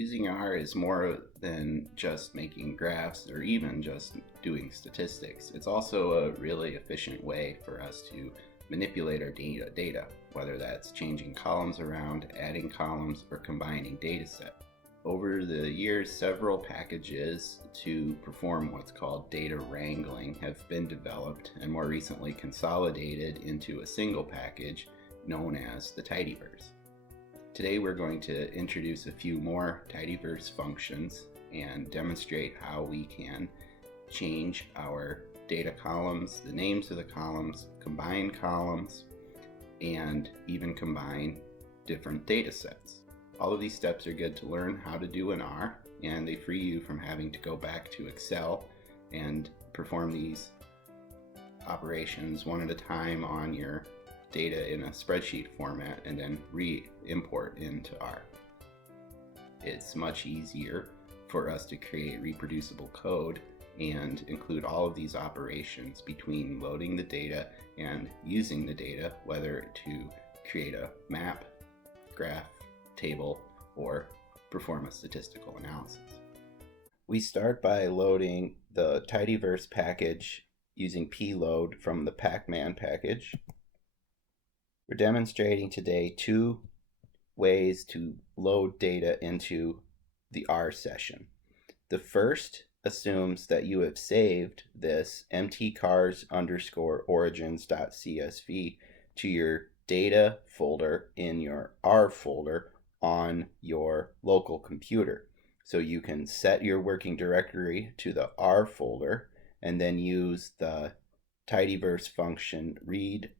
Using R is more than just making graphs or even just doing statistics. It's also a really efficient way for us to manipulate our data, whether that's changing columns around, adding columns, or combining data sets. Over the years, several packages to perform what's called data wrangling have been developed and more recently consolidated into a single package known as the tidyverse. Today we're going to introduce a few more tidyverse functions and demonstrate how we can change our data columns, the names of the columns, combine columns, and even combine different data sets. All of these steps are good to learn how to do in R, and they free you from having to go back to Excel and perform these operations one at a time on your data in a spreadsheet format and then re-import into R. It's much easier for us to create reproducible code and include all of these operations between loading the data and using the data, whether to create a map, graph, table, or perform a statistical analysis. We start by loading the tidyverse package using pload from the pacman package. We're demonstrating today two ways to load data into the R session. The first assumes that you have saved this mtcars_origins.csv to your data folder in your R folder on your local computer. So you can set your working directory to the R folder and then use the tidyverse function read_csv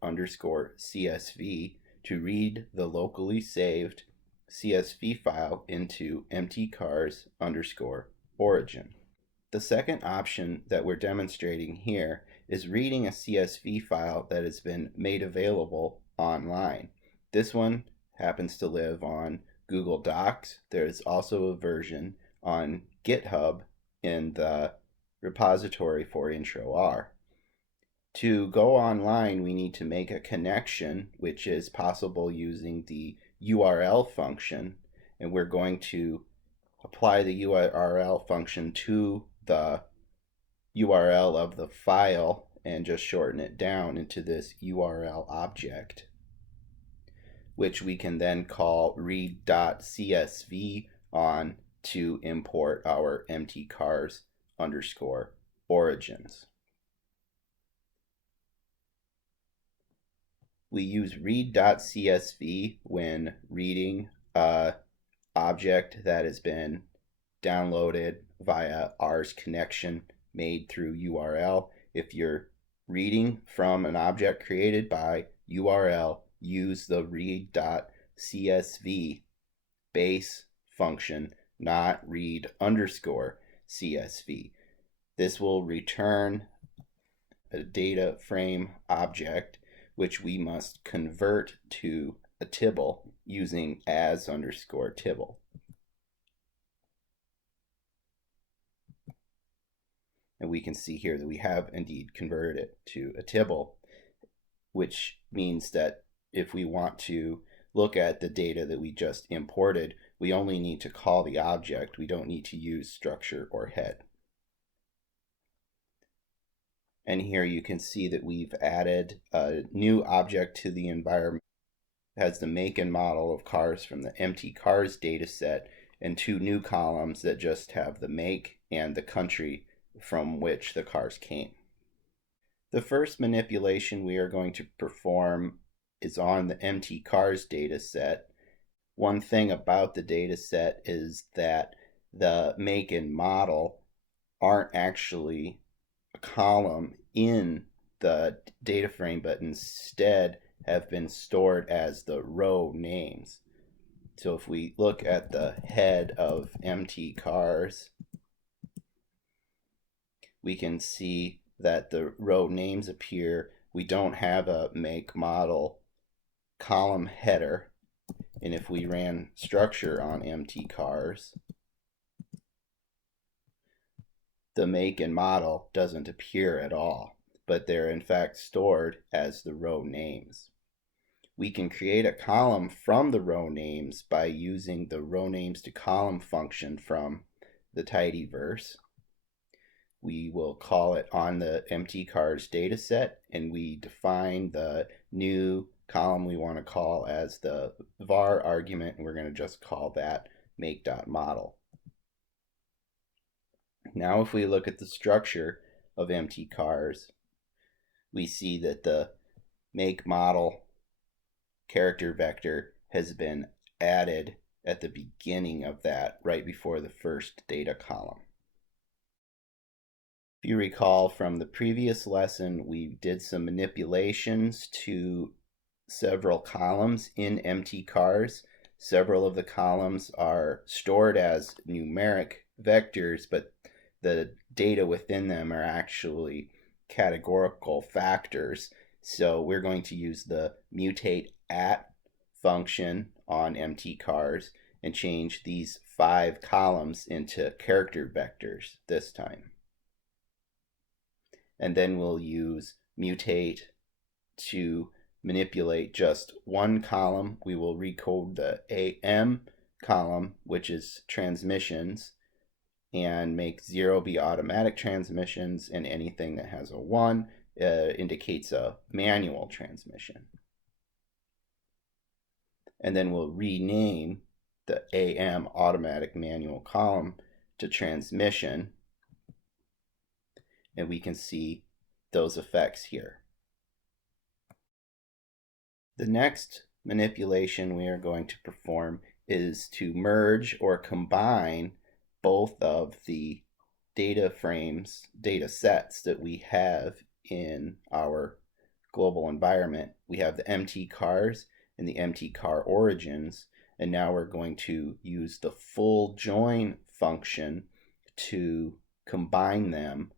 to read the locally saved CSV file into mtcars_origin. The second option that we're demonstrating here is reading a CSV file that has been made available online. This one happens to live on Google Docs. There's also a version on GitHub in the repository for Intro R. To go online, we need to make a connection, which is possible using the URL function, and we're going to apply the URL function to the URL of the file and just shorten it down into this URL object, which we can then call read.csv on to import our mtcars_origins. We use read.csv when reading an object that has been downloaded via R's connection made through URL. If you're reading from an object created by URL, use the read.csv base function, not read_csv. This will return a data frame object which we must convert to a tibble using as_tibble. And we can see here that we have indeed converted it to a tibble, which means that if we want to look at the data that we just imported, we only need to call the object. We don't need to use structure or head. And here you can see that we've added a new object to the environment. It has the make and model of cars from the mtcars dataset and two new columns that just have the make and the country from which the cars came. The first manipulation we are going to perform is on the mtcars dataset. One thing about the dataset is that the make and model aren't actually a column in the data frame, but instead have been stored as the row names. So if we look at the head of mtcars, we can see that the row names appear. We don't have a make model column header, and if we ran structure on mtcars, the make and model doesn't appear at all, but they're in fact stored as the row names. We can create a column from the row names by using the row names to column function from the tidyverse. We will call it on the empty cars data set, and we define the new column we want to call as the var argument, and we're going to just call that make.model. Now if we look at the structure of empty cars, we see that the make model character vector has been added at the beginning of that, right before the first data column. If you recall from the previous lesson, we did some manipulations to several columns in empty cars. Several of the columns are stored as numeric vectors, but the data within them are actually categorical factors. So we're going to use the mutate at function on empty cars and change these 5 columns into character vectors this time. And then we'll use mutate to manipulate just one column. We will recode the AM column, which is transmissions, and make 0 be automatic transmissions, and anything that has a 1 indicates a manual transmission. And then we'll rename the AM automatic manual column to transmission, and we can see those effects here. The next manipulation we are going to perform is to merge or combine both of the data frames, data sets that we have in our global environment. We have the empty cars and the empty car origins, and now we're going to use the full join function to combine them,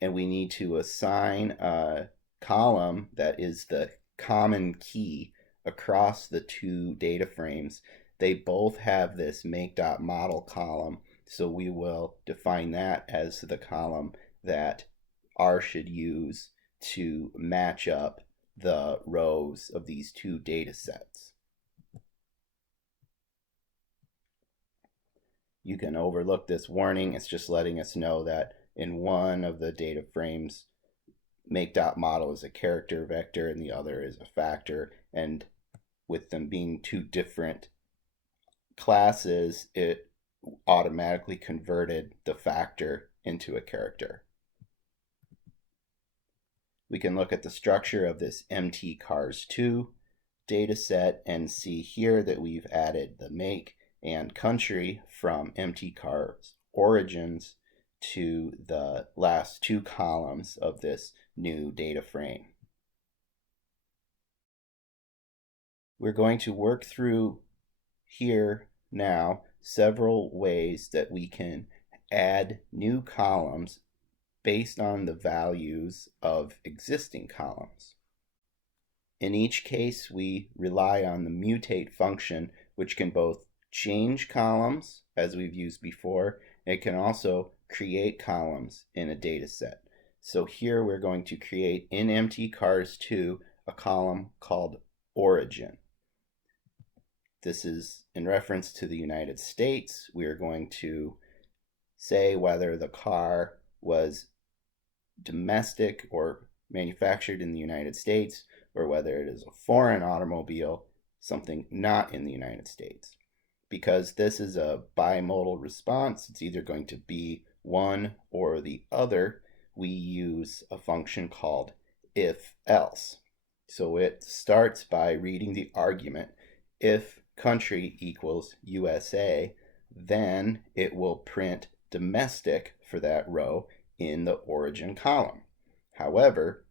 and we need to assign a column that is the common key across the 2 data frames. They both have this make.model column, so we will define that as the column that R should use to match up the rows of these 2 data sets. You can overlook this warning. It's just letting us know that in one of the data frames, make.model is a character vector and the other is a factor, and with them being 2 different classes, it automatically converted the factor into a character. We can look at the structure of this MT Cars 2 data set and see here that we've added the make and country from MT Cars origins to the last 2 columns of this new data frame. We're going to work through here now several ways that we can add new columns based on the values of existing columns. In each case, we rely on the mutate function, which can both change columns, as we've used before, and it can also create columns in a data set. So here we're going to create in empty cars 2 a column called origin. This is in reference to the United States. We are going to say whether the car was domestic or manufactured in the United States, or whether it is a foreign automobile, something not in the United States. Because this is a bimodal response, it's either going to be one or the other, we use a function called if-else. So it starts by reading the argument, if country equals USA, then it will print domestic for that row in the origin column. However,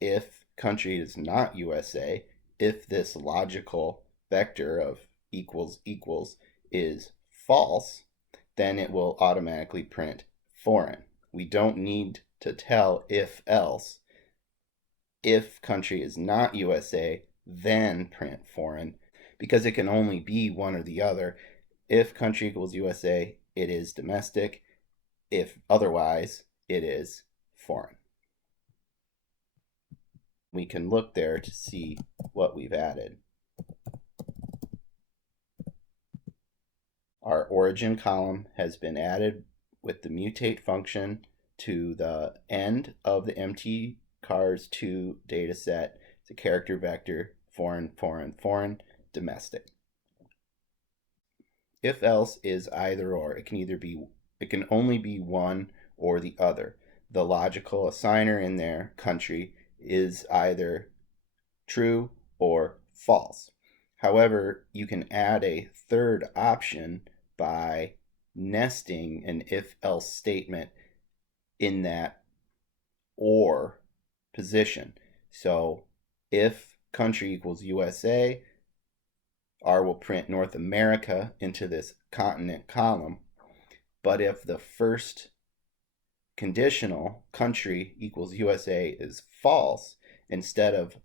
if country is not USA, if this logical vector of equals equals is false, then it will automatically print foreign. We don't need to tell if else. If country is not USA, then print foreign, because it can only be one or the other. If country equals USA, it is domestic. If otherwise, it is foreign. We can look there to see what we've added. Our origin column has been added with the mutate function to the end of the MT cars 2 data set. It's a character vector, foreign, foreign, foreign, domestic. If else is either or. It can only be one or the other. The logical assigner in there, country, is either true or false. However, you can add a third option by nesting an if else statement in that or position. So if country equals USA, R will print North America into this continent column. But if the first conditional country equals USA is false, instead of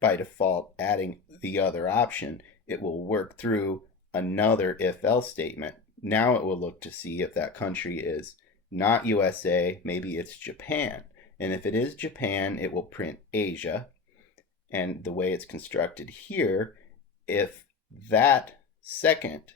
by default adding the other option, it will work through another if else statement. Now it will look to see if that country is not USA, maybe it's Japan. And if it is Japan, it will print Asia. And the way it's constructed here, if that second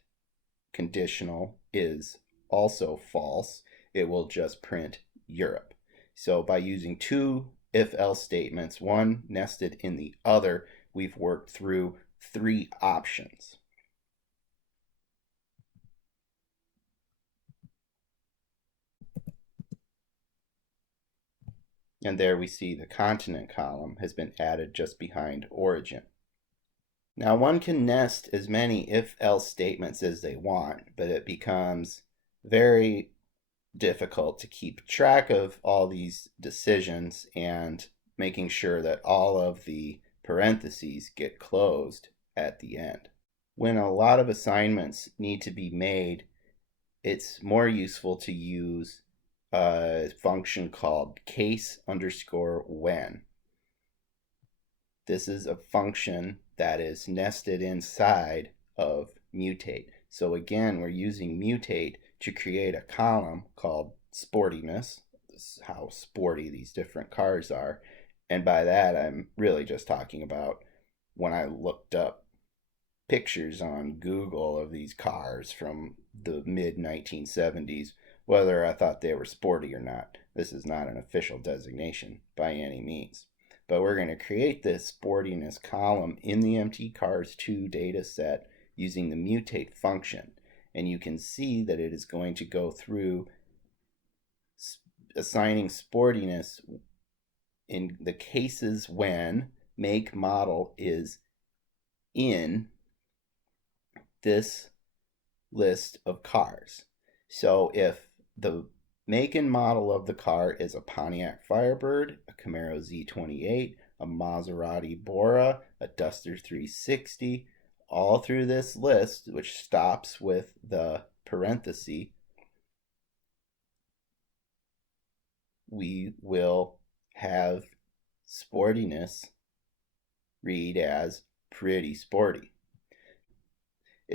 conditional is also false, it will just print Europe. So by using two if else statements, one nested in the other, we've worked through three options. And there we see the continent column has been added just behind origin. Now one can nest as many if-else statements as they want, but it becomes very difficult to keep track of all these decisions and making sure that all of the parentheses get closed at the end. When a lot of assignments need to be made, it's more useful to use a function called case_when. This is a function that is nested inside of mutate. So again, we're using mutate to create a column called sportiness. This is how sporty these different cars are. And by that, I'm really just talking about when I looked up pictures on Google of these cars from the mid 1970s, whether I thought they were sporty or not. This is not an official designation by any means. But we're going to create this sportiness column in the MT Cars 2 data set using the mutate function. And you can see that it is going to go through assigning sportiness in the cases when make model is in this list of cars. So if the make and model of the car is a Pontiac Firebird, a Camaro Z28, a Maserati Bora, a Duster 360, all through this list, which stops with the parenthesis, we will have sportiness read as pretty sporty.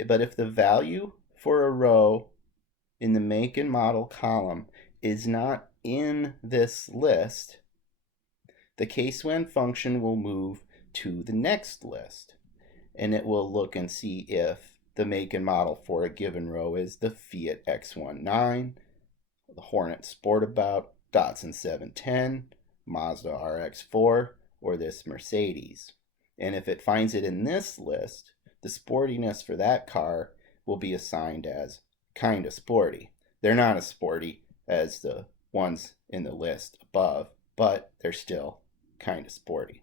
But if the value for a row in the make and model column is not in this list, the case_when function will move to the next list, and it will look and see if the make and model for a given row is the Fiat X19, the Hornet Sportabout, Datsun 710, Mazda RX-4, or this Mercedes. And if it finds it in this list, the sportiness for that car will be assigned as kind of sporty. They're not as sporty as the ones in the list above, but they're still kind of sporty.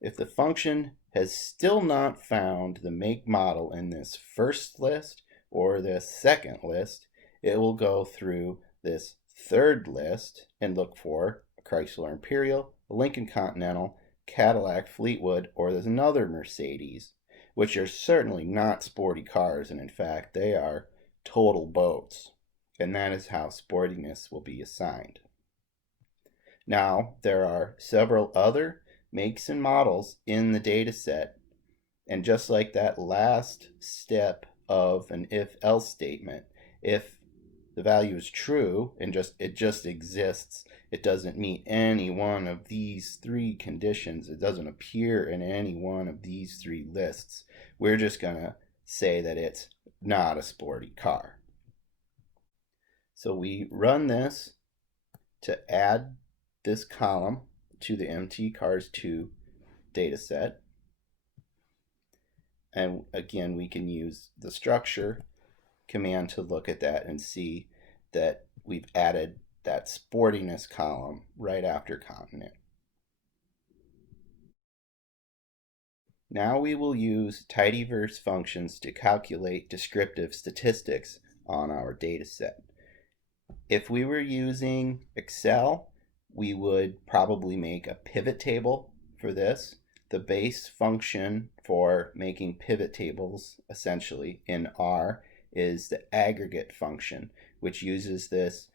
If the function has still not found the make model in this first list or this second list, it will go through this third list and look for a Chrysler Imperial, a Lincoln Continental, Cadillac Fleetwood, or there's another Mercedes, which are certainly not sporty cars, and in fact they are total boats, and that is how sportiness will be assigned. Now there are several other makes and models in the data set, and just like that last step of an if-else statement, if the value is true and it just exists, it doesn't meet any one of these three conditions, it doesn't appear in any one of these three lists, we're just going to say that it's not a sporty car. So we run this to add this column to the MT Cars 2 data set. And again, we can use the structure command to look at that and see that we've added that sportiness column right after continent. Now we will use tidyverse functions to calculate descriptive statistics on our data set. If we were using Excel, we would probably make a pivot table for this. The base function for making pivot tables, essentially, in R is the aggregate function, which uses this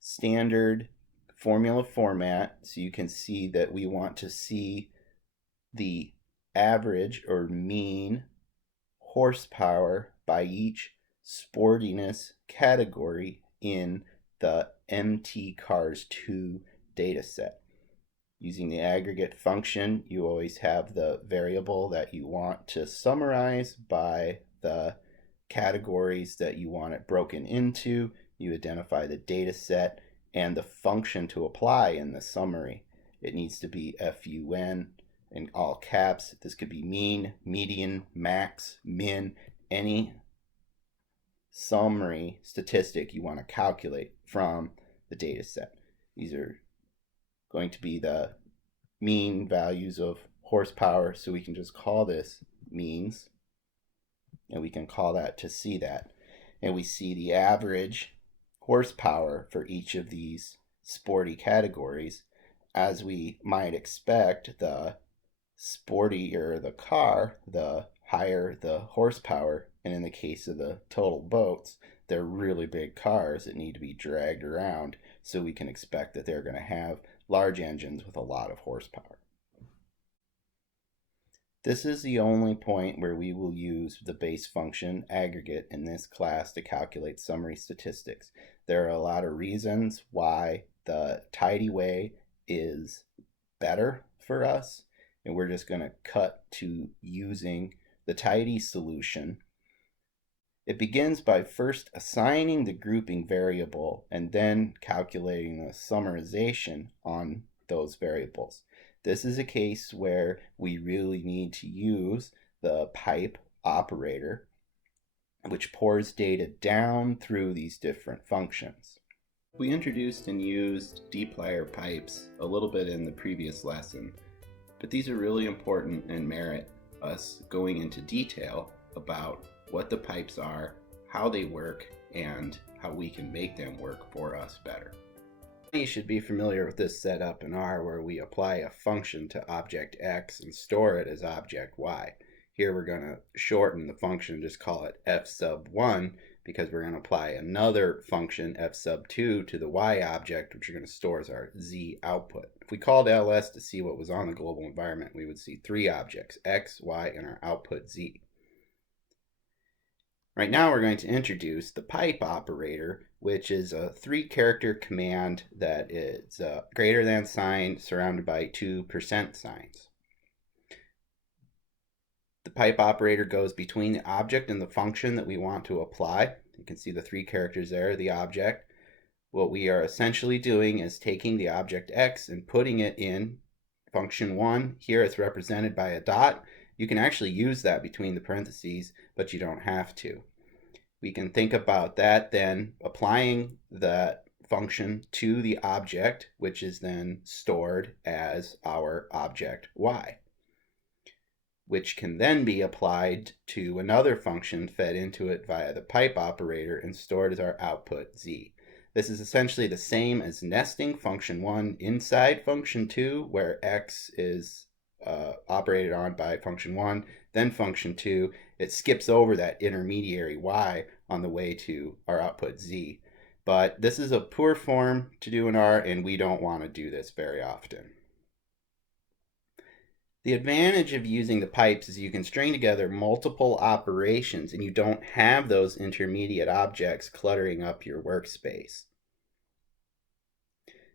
standard formula format. So you can see that we want to see the average or mean horsepower by each sportiness category in the MT Cars 2 data set. Using the aggregate function, you always have the variable that you want to summarize by the categories that you want it broken into. You identify the data set and the function to apply in the summary. It needs to be FUN in all caps. This could be mean, median, max, min, any summary statistic you want to calculate from the data set. These are going to be the mean values of horsepower, so we can just call this means, and we can call that to see that. And we see the average horsepower for each of these sporty categories. As we might expect, the sportier the car, the higher the horsepower. And in the case of the total boats, they're really big cars that need to be dragged around, so we can expect that they're going to have large engines with a lot of horsepower. This is the only point where we will use the base function aggregate in this class to calculate summary statistics. There are a lot of reasons why the tidy way is better for us, and we're just going to cut to using the tidy solution. It begins by first assigning the grouping variable and then calculating the summarization on those variables. This is a case where we really need to use the pipe operator, which pours data down through these different functions. We introduced and used dplyr pipes a little bit in the previous lesson, but these are really important and merit us going into detail about what the pipes are, how they work, and how we can make them work for us better. You should be familiar with this setup in R, where we apply a function to object X and store it as object Y. Here we're going to shorten the function, just call it f sub 1, because we're going to apply another function, f sub 2, to the Y object, which we're going to store as our Z output. If we called ls to see what was on the global environment, we would see three objects, X, Y, and our output Z. Right now we're going to introduce the pipe operator, which is a 3-character command that is a greater than sign surrounded by 2% signs. The pipe operator goes between the object and the function that we want to apply. You can see the 3 characters there, the object. What we are essentially doing is taking the object X and putting it in function 1. Here it's represented by a dot. You can actually use that between the parentheses, but you don't have to. We can think about that then applying that function to the object, which is then stored as our object Y, which can then be applied to another function fed into it via the pipe operator and stored as our output Z. This is essentially the same as nesting function 1 inside function 2, where X is operated on by function 1, then function 2. It skips over that intermediary Y on the way to our output Z. But this is a poor form to do in R, and we don't want to do this very often. The advantage of using the pipes is you can string together multiple operations and you don't have those intermediate objects cluttering up your workspace.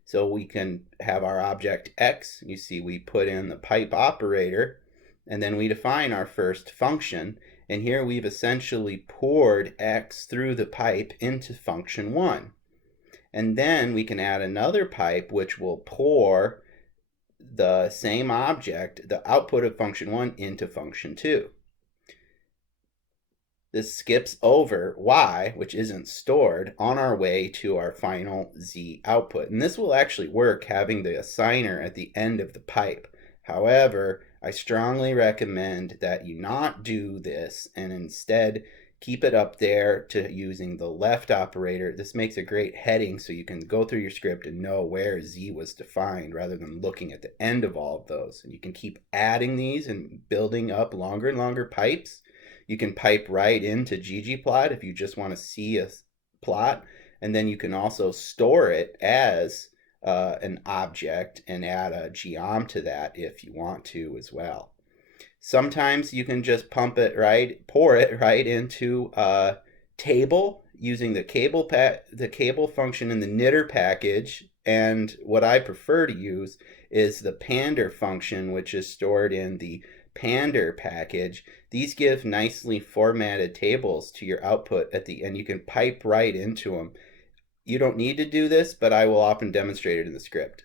So we can have our object X. You see we put in the pipe operator, and then we define our first function, And here we've essentially poured x through the pipe into function 1. And then we can add another pipe which will pour the same object, the output of function 1, into function 2. This skips over y, which isn't stored, on our way to our final z output. And this will actually work having the assigner at the end of the pipe. However, I strongly recommend that you not do this and instead keep it up there to using the left operator. This makes a great heading so you can go through your script and know where z was defined rather than looking at the end of all of those. And you can keep adding these and building up longer and longer pipes. You can pipe right into ggplot if you just want to see a plot, and then you can also store it as an object and add a geom to that if you want to as well. Sometimes you can just pour it right into a table using the cable function in the knitter package. And what I prefer to use is the pander function, which is stored in the pander package. These give nicely formatted tables to your output at the end. You can pipe right into them. You don't need to do this, but I will often demonstrate it in the script.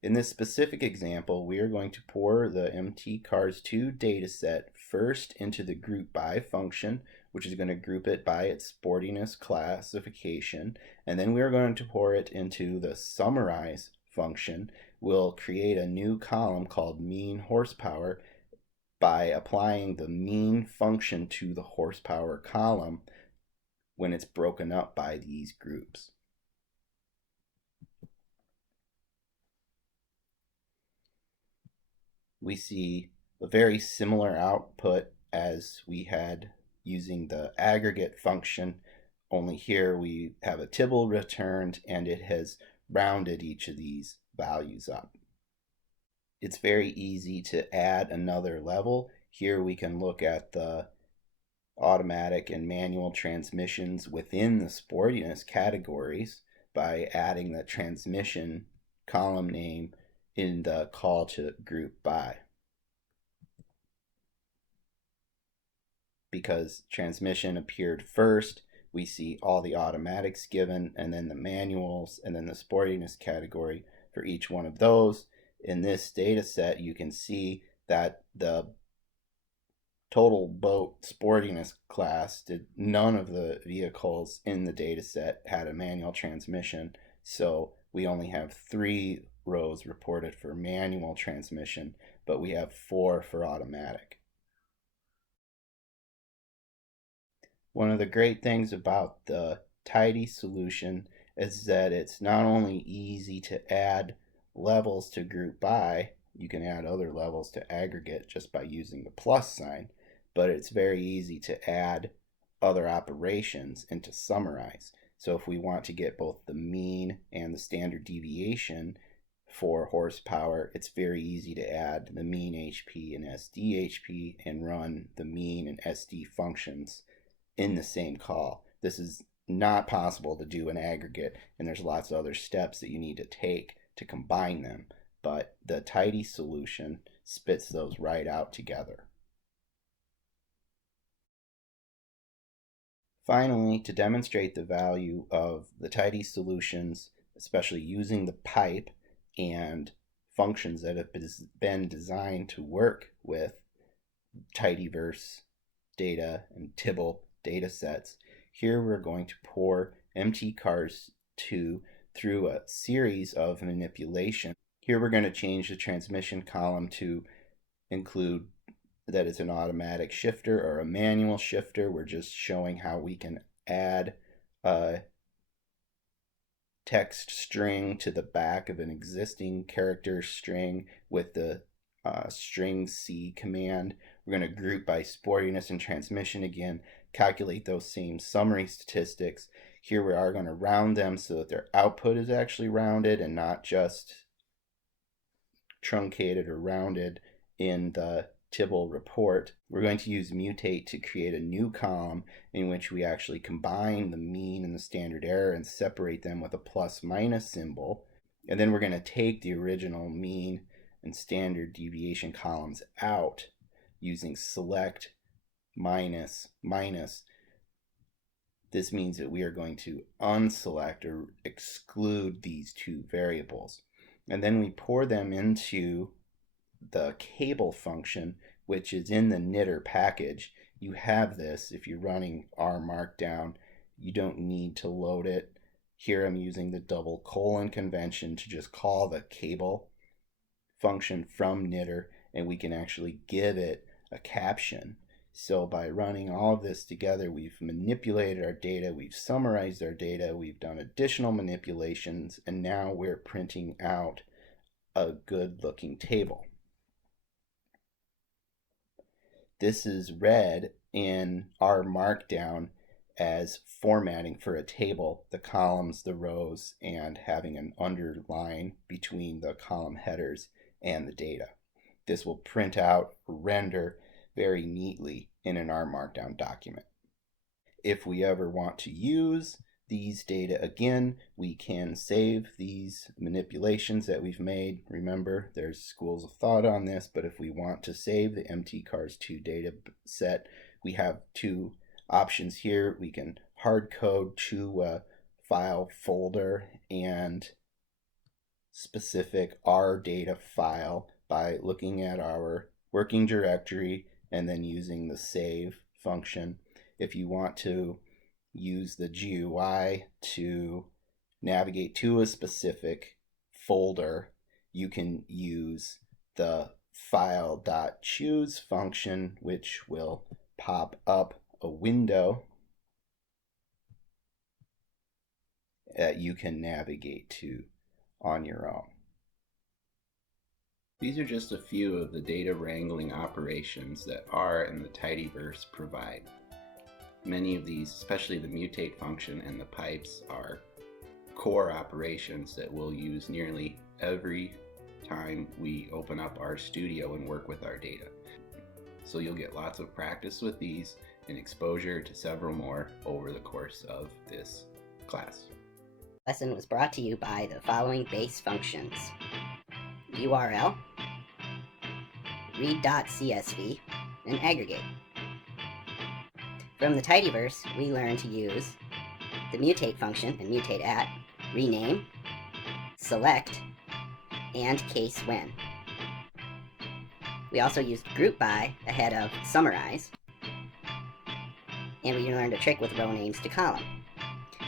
In this specific example, we are going to pour the mtcars2 dataset first into the group by function, which is going to group it by its sportiness classification, and then we are going to pour it into the summarize function. We'll create a new column called mean horsepower by applying the mean function to the horsepower column when it's broken up by these groups. We see a very similar output as we had using the aggregate function, only here we have a tibble returned and it has rounded each of these values up. It's very easy to add another level. Here we can look at the automatic and manual transmissions within the sportiness categories by adding the transmission column name in the call to group by. Because transmission appeared first, we see all the automatics given, and then the manuals, and then the sportiness category for each one of those. In this data set, you can see that the total boat sportiness class did none of the vehicles in the data set had a manual transmission, so we only have 3 rows reported for manual transmission, but we have 4 for automatic. One of the great things about the tidy solution is that it's not only easy to add levels to group by, you can add other levels to aggregate just by using the plus sign, but it's very easy to add other operations into summarize. So if we want to get both the mean and the standard deviation for horsepower, it's very easy to add the mean HP and SDHP and run the mean and SD functions in the same call. This is not possible to do in aggregate, and there's lots of other steps that you need to take to combine them, but the tidy solution spits those right out together. Finally, to demonstrate the value of the tidy solutions, especially using the pipe and functions that have been designed to work with tidyverse data and tibble data sets, here we're going to pour mtcars2 through a series of manipulation. Here we're going to change the transmission column to include that it's an automatic shifter or a manual shifter. We're just showing how we can add a text string to the back of an existing character string with the string C command. We're going to group by sportiness and transmission again, calculate those same summary statistics. Here we are going to round them so that their output is actually rounded and not just truncated or rounded in the tibble report. We're going to use mutate to create a new column in which we actually combine the mean and the standard error and separate them with a plus minus symbol. And then we're going to take the original mean and standard deviation columns out using select minus minus, this means that we are going to unselect or exclude these two variables. And then we pour them into the cable function, which is in the knitter package. You have this if you're running R Markdown. You don't need to load it. Here I'm using the double colon convention to just call the cable function from knitter, and we can actually give it a caption. So by running all of this together, we've manipulated our data, we've summarized our data, we've done additional manipulations, and now we're printing out a good looking table. This is read in our Markdown as formatting for a table, the columns, the rows, and having an underline between the column headers and the data. This will print out, render very neatly in an R Markdown document. If we ever want to use these data again, we can save these manipulations that we've made. Remember, there's schools of thought on this, but if we want to save the MTCars2 data set, we have two options here. We can hard code to a file folder and specific R data file by looking at our working directory and then using the save function. If you want to use the GUI to navigate to a specific folder, you can use the file.choose function, which will pop up a window that you can navigate to on your own. These are just a few of the data wrangling operations that R and the tidyverse provide. Many of these, especially the mutate function and the pipes, are core operations that we'll use nearly every time we open up our studio and work with our data. So you'll get lots of practice with these and exposure to several more over the course of this class. Lesson was brought to you by the following base functions: URL, read.csv, and aggregate. From the tidyverse, we learned to use the mutate function and mutate at, rename, select, and case when. We also used group by ahead of summarize, and we learned a trick with row names to column.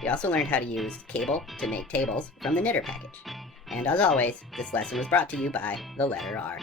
We also learned how to use cable to make tables from the knitter package. And as always, this lesson was brought to you by the letter R.